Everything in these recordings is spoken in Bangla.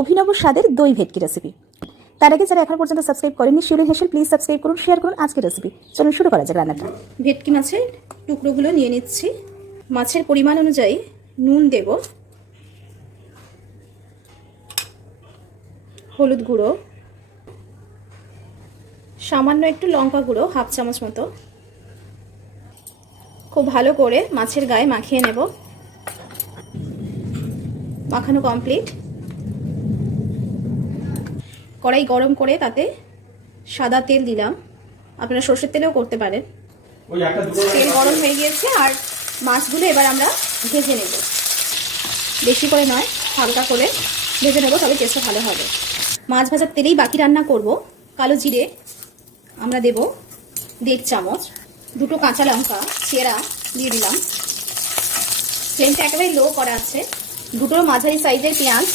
অভিনব স্বাদের দই ভেটকি রেসিপি তার আগে যারা এখন পর্যন্ত সাবস্ক্রাইব করেননি, শিউলি হেসেল প্লিজ সাবস্ক্রাইব করুন শেয়ার করুন, আজকের রেসিপি চলুন শুরু করা যাক রান্নাটা। ভেটকি মাছের টুকরোগুলো নিয়ে নিচ্ছি। মাছের পরিমাণ অনুযায়ী নুন দেব। হলুদ গুঁড়ো। সামান্য একটু লঙ্কা গুঁড়ো, হাফ চামচ মতো। খুব ভালো করে মাছের গায়ে মাখিয়ে নেব। মাখানো কমপ্লিট কড়াই গরম করে তাতে সাদা তেল দিলাম। আপনারা সর্ষের তেলেও করতে পারেন। তেল গরম হয়ে গিয়েছে আর মাছগুলো এবার আমরা ভেজে নেব। বেশি করে নয় হালকা করে ভেজে নেব তবে টেস্টটা ভালো হবে। মাছ ভাজার তেলেই বাকি রান্না করব। কালো জিরে আমরা দেব দেড় চামচ দুটো কাঁচা লঙ্কা চেরা দিয়ে দিলাম। ফ্লেমটা একেবারে লো করা আছে। দুটো মাঝারি সাইজের পেঁয়াজ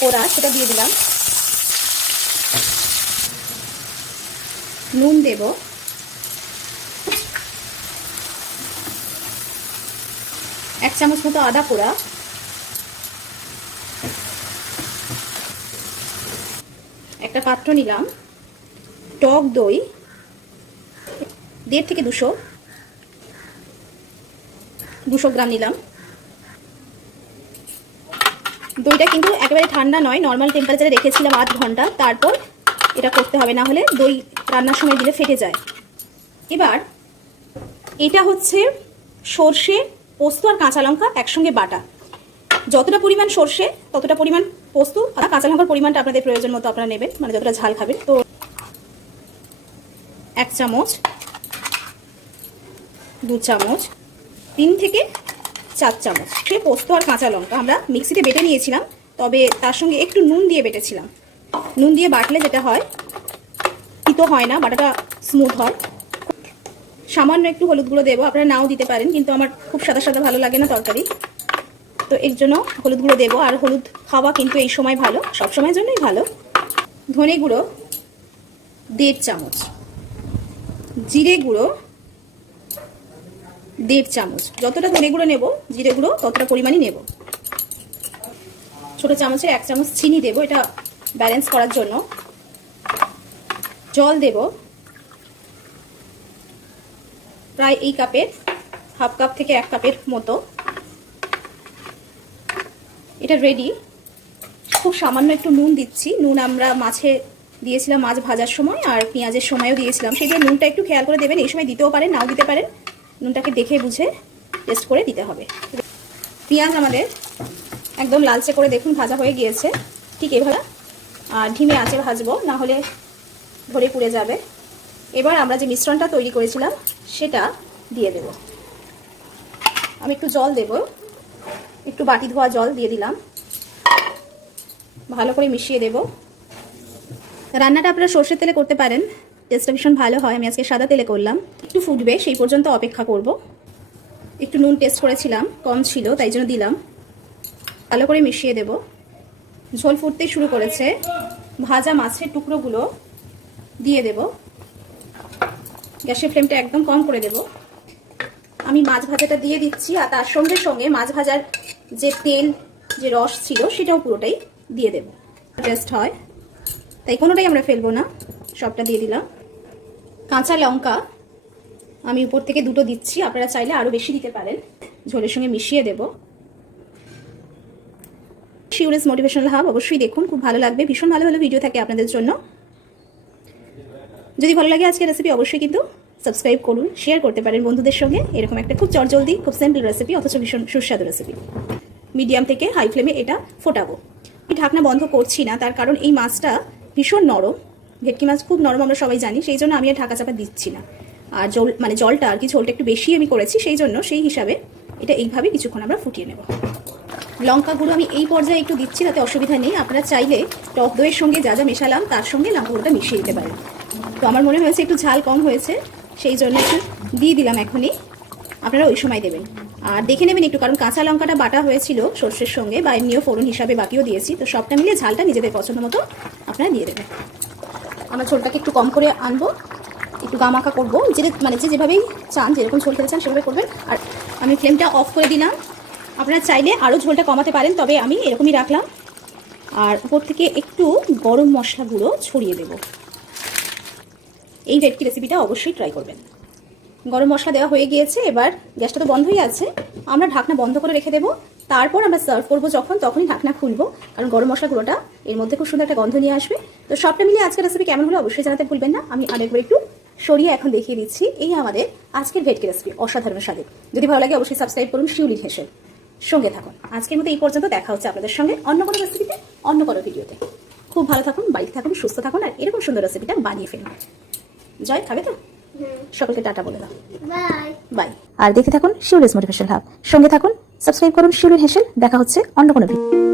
কোড়া সেটা দিয়ে দিলাম। নুন দেব। এক চামচ মতো আদা পোড়া। একটা পাত্র নিলাম। টক দই। দেড় থেকে দুশো। দুশো গ্রাম নিলাম। দইটা কিন্তু একেবারে ঠান্ডা নয় নর্মাল টেম্পারেচারে রেখেছিলাম আধ ঘণ্টা। তারপর এটা করতে হবে, না হলে দই রান্নার সময় দিলে ফেটে যায়। এবার এটা হচ্ছে সর্ষে, পোস্ত আর কাঁচা লঙ্কা একসঙ্গে বাটা। যতটা পরিমাণ সর্ষে, ততটা পরিমাণ পোস্ত আর কাঁচা লঙ্কার পরিমাণটা আপনাদের প্রয়োজন মতো আপনারা নেবেন মানে যতটা ঝাল খাবেন। তো এক চামচ, দু চামচ, তিন থেকে চার চামচ। সে পোস্ত আর কাঁচা লঙ্কা আমরা মিক্সিতে বেটে নিয়েছিলাম, তবে তার সঙ্গে একটু নুন দিয়ে বেটেছিলাম। নুন দিয়ে বাটলে যেটা হয়, তিতো হয় না, বাটাটা স্মুথ হয়। সামান্য একটু হলুদ গুঁড়ো দেবো, আপনারা নাও দিতে পারেন, কিন্তু আমার খুব সাদা সাদা ভালো লাগে না তরকারি। তো এর জন্য হলুদ গুঁড়ো দেবো, আর হলুদ খাওয়া কিন্তু এই সময় ভালো, সব সময়ের জন্যই ভালো। ধনে গুঁড়ো, দেড় চামচ। জিরে গুঁড়ো, দেড় চামচ। যতটা ধনে গুঁড়ো নেব, জিরে গুঁড়ো, ততটা পরিমাণই নেব। ছোটো চামচের এক চামচ চিনি দেবো, এটা ব্যালেন্স করার জন্য জল দেব। প্রায় এই কাপের, হাফ কাপ থেকে এক কাপের মতো। এটা রেডি খুব সামান্য একটু নুন দিচ্ছি। নুন আমরা মাছে দিয়েছিলাম মাছ ভাজার সময় আর পেঁয়াজের সময়ও দিয়েছিলাম। সেই জন্য নুনটা একটু খেয়াল করে দেবেন, এই সময় দিতেও পারেন, নাও দিতে পারেন। নুনটাকে দেখে বুঝে টেস্ট করে দিতে হবে। পেঁয়াজ আমাদের একদম লালচে করে দেখুন, ভাজা হয়ে গিয়েছে। ঠিক এভাবে ঢিমে আঁচে ভাজবো, না হলে ধরে পুড়ে যাবে। এবার আমরা যে মিশ্রণটা তৈরি করেছিলাম, সেটা দিয়ে দেব। আমি একটু জল দেব। একটু বাটি ধোয়া জল দিয়ে দিলাম। ভালো করে মিশিয়ে দেব। রান্নাটা আপনারা সর্ষের তেলে করতে পারেন। টেস্টটা ভীষণ ভালো হয়। আমি আজকে সাদা তেলে করলাম। একটু ফুটবে, সেই পর্যন্ত অপেক্ষা করব। একটু নুন টেস্ট করেছিলাম, কম ছিল, তাই জন্য দিলাম। ভালো করে মিশিয়ে দেব। ঝোল ফুটতে শুরু করেছে। ভাজা মাছের টুকরোগুলো দিয়ে দেব। গ্যাসের ফ্লেমটা একদম কম করে দেব। আমি মাছ ভাজাটা দিয়ে দিচ্ছি আর তার সঙ্গে সঙ্গে মাছ ভাজার যে তেল, যে রস ছিল সেটাও পুরোটাই দিয়ে দেব। টেস্ট হয়। তাই কোনোটাই আমরা ফেলব না। সবটা দিয়ে দিলাম। কাঁচা লঙ্কা আমি উপর থেকে দুটো দিচ্ছি। আপনারা চাইলে আরও বেশি দিতে পারেন। ঝোলের সঙ্গে মিশিয়ে দেব। শিউরেস মোটিভেশনাল হাব অবশ্যই দেখুন, খুব ভালো লাগবে, ভীষণ ভালো ভালো ভিডিও থাকে আপনাদের জন্য। যদি ভালো লাগে আজকের রেসিপি অবশ্যই কিন্তু সাবস্ক্রাইব করুন শেয়ার করতে পারেন বন্ধুদের সঙ্গে। এরকম একটা খুব চটজলদি, খুব সিম্পল রেসিপি অথচ ভীষণ সুস্বাদু রেসিপি মিডিয়াম থেকে হাই ফ্লেমে এটা ফোটাবো। এই ঢাকনা বন্ধ করছি না, তার কারণ এই মাছটা ভীষণ নরম। ভেটকি মাছ খুব নরম, আমরা সবাই জানি, সেই জন্য আমি আর ঢাকা চাপা দিচ্ছি না। আর জল মানে জলটা আর কি, ঝোলটা একটু বেশি আমি করেছি, সেই জন্য সেই হিসাবে এটা এইভাবে কিছুক্ষণ আমরা ফুটিয়ে নেব। লঙ্কা গুঁড়ো আমি এই পর্যায়ে একটু দিচ্ছি, তাতে অসুবিধা নেই। আপনারা চাইলে টক দইয়ের সঙ্গে যা যা মেশালাম, তার সঙ্গে লঙ্কা গুঁড়োটা মিশিয়ে দিতে পারেন। তো আমার মনে হয়েছে একটু ঝাল কম হয়েছে, সেই জন্য একটু দিয়ে দিলাম এখনই। আপনারা ওই সময় দেবেন। আর দেখে নেবেন একটু, কারণ কাঁচা লঙ্কাটা বাটা হয়েছিল সর্ষের সঙ্গে, বা এমনিও ফোড়ন হিসাবে বাকিও দিয়েছি, তো সবটা মিলিয়ে ঝালটা নিজেদের পছন্দ মতো আপনারা দিয়ে দেবেন। আমার ঝোলটাকে একটু কম করে আনব, একটু গামাকা করব। যে মানে যে যেভাবেই চান, যেরকম ঝোল খেতে চান, সেভাবে করবেন। আর আমি ফ্লেমটা অফ করে দিলাম। আপনারা চাইলে আরও ঝোলটা কমাতে পারেন, তবে আমি এরকমই রাখলাম। আর উপর থেকে একটু গরম মশলা গুঁড়ো ছড়িয়ে দেব। এই ভেটকি রেসিপিটা অবশ্যই ট্রাই করবেন। গরম মশলা দেওয়া হয়ে গিয়েছে, এবার গ্যাসটা তো বন্ধই আছে। আমরা ঢাকনা বন্ধ করে রেখে দেবো। তারপর আমরা সার্ভ করব যখন, তখনই ঢাকনা খুলবো। কারণ গরম মশলা গুঁড়োটা, এর মধ্যে খুব সুন্দর একটা গন্ধ নিয়ে আসবে। তো সবটা মিলিয়ে আজকের রেসিপি কেমন হলো অবশ্যই জানাতে ভুলবেন না। আমি আরেকবার একটু সরিয়ে এখন দেখিয়ে দিচ্ছি। এই আমাদের আজকের ভেটকি রেসিপি অসাধারণ স্বাদে। যদি ভালো লাগে অবশ্যই সাবস্ক্রাইব করুন, শিউলি হেসেল সঙ্গে থাকুন। আজকের মতো এই পর্যন্ত দেখা হচ্ছে আপনাদের সঙ্গে অন্য কোনো রেসিপিতে অন্য কোনো ভিডিওতে খুব ভালো থাকুন বাড়িতে থাকুন সুস্থ থাকুন আর এরকম সুন্দর রেসিপিটা বানিয়ে ফেলুন। জয় খাবে তো? সকলকে টাটা বলে দাও। বাই আর দেখে থাকুন শিউলিস মোটিভেশন হাব সঙ্গে থাকুন সাবস্ক্রাইব করুন শিউলির হেসেল। দেখা হচ্ছে অন্য কোনো ভিডিও